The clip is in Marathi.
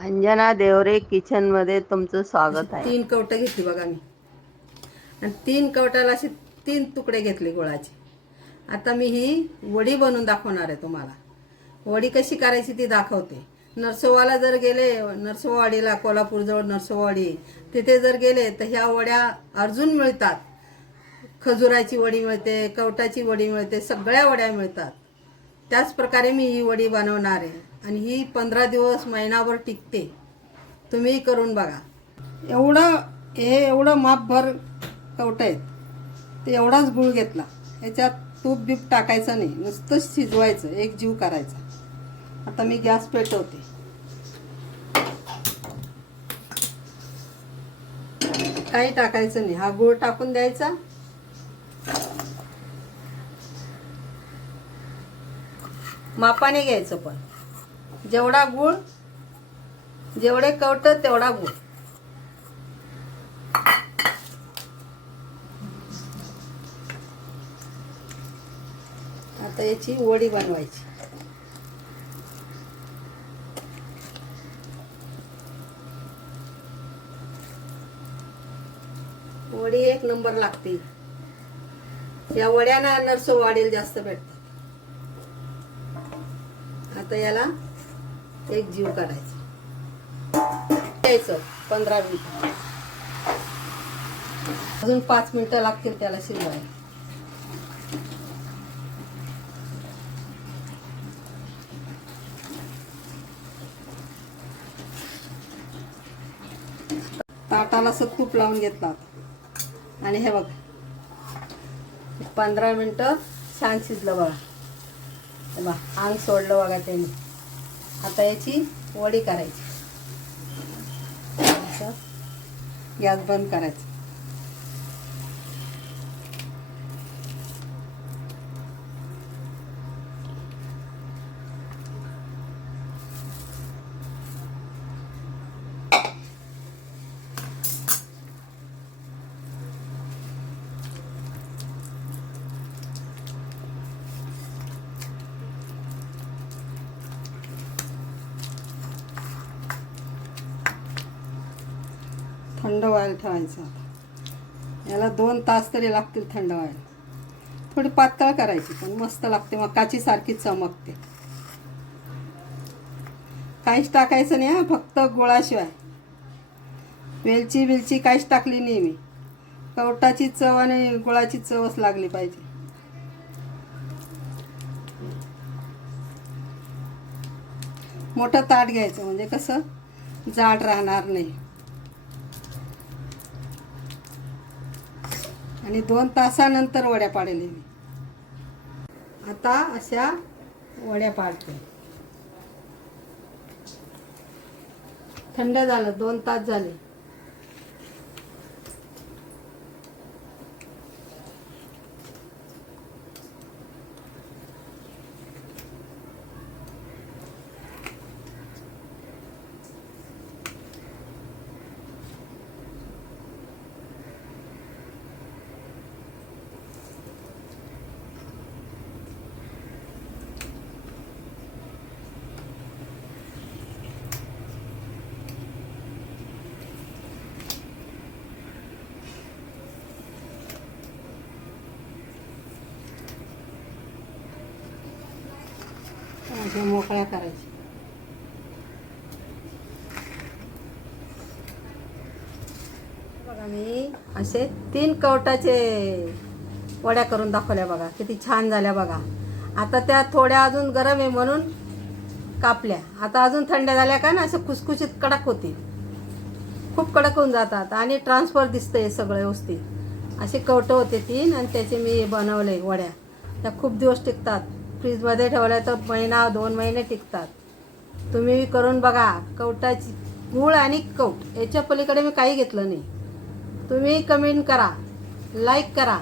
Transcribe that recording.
अंजना देवरे किचनमध्ये तुमचं स्वागत आहे. तीन कवटं घेतली बघा मी. आणि तीन कवटाला असे तीन तुकडे घेतले गुळाचे. आता मी ही वडी बनवून दाखवणार आहे तुम्हाला. वडी कशी करायची ती दाखवते. नरसोवाला जर गेले नरसोवाडीला कोल्हापूरजवळ नरसोवाडी तिथे जर गेले तर ह्या वड्या अर्जून मिळतात. खजुराची वडी मिळते कवटाची वडी मिळते सगळ्या वड्या मिळतात. त्याच प्रकारे मी ही वडी बनवणार आहे. आणि ही पंधरा दिवस महिनाभर टिकते. तुम्ही करून बघा. एवढं हे एवढं मापभर कवटं आहेत. ते एवढाच गुळ घेतला. याच्यात तूप बीप टाकायचं नाही. नुसतंच शिजवायचं. एक जीव करायचा. आता मी गॅस पेटवते. काही टाकायचं नाही. हा गुळ टाकून द्यायचा. मापाने घ्यायचं पण. जेवढा गुळ जेवढे कवट तेवढा गुळ. आता याची वडी बनवायची. वडी एक नंबर लागते. या वड्याना नरसो वाढेल जास्त भेटते. आता याला एक जीव करायचा द्यायचं पंधरा मिनिट. अजून पाच मिनिटं लागतील त्याला शिजवायला. ताटाला असं तूप लावून घेतला. आणि हे बघ पंधरा मिनटं छान शिजलं बघा. बा बघा अंग सोडलं बघा त्यांनी. आता याची वडी करायची. असं. गॅस बंद करायचं. थंड व्हायला ठेवायचं. याला दोन तास तरी लागतील थंड व्हायला थोडी पातळ करायची पण मस्त लागते. मकाची सारखी चमकते. काहीच टाकायचं नाही हा फक्त गुळाशिवाय. वेलची बिलची काहीच टाकली नाही मी. कवटाची चव आणि गुळाची चवच लागली पाहिजे. मोठं ताट घ्यायचं म्हणजे कसं? जाड राहणार नाही. आणि दोन तासानंतर वड्या पाडेल मी. आता अशा वड्या पाडते. थंड झालं दोन तास झाले. अशा मोकळ्या करायच्या. बघा मी असे तीन कवटाचे वड्या करून दाखवल्या बघा. किती छान झाल्या बघा. आता त्या थोड्या अजून गरम आहे म्हणून कापल्या. आता अजून थंड झाल्या का ना असं खुसखुशीत कडक होतील. खूप कडक होऊन जातात आणि ट्रान्सफर दिसतंय सगळं व्यवस्थित. असे कवटं होते तीन आणि त्याचे मी बनवले वड्या. त्या खूप दिवस टिकतात. फ्रीजमध्ये ठेवल्या तर महिना दोन महिने टिकतात. तुम्ही करून बघा कवटाची गूळ आणि कवट याच्या पलीकडे मी काही घेतलं नाही. तुम्ही कमेंट करा लाईक करा.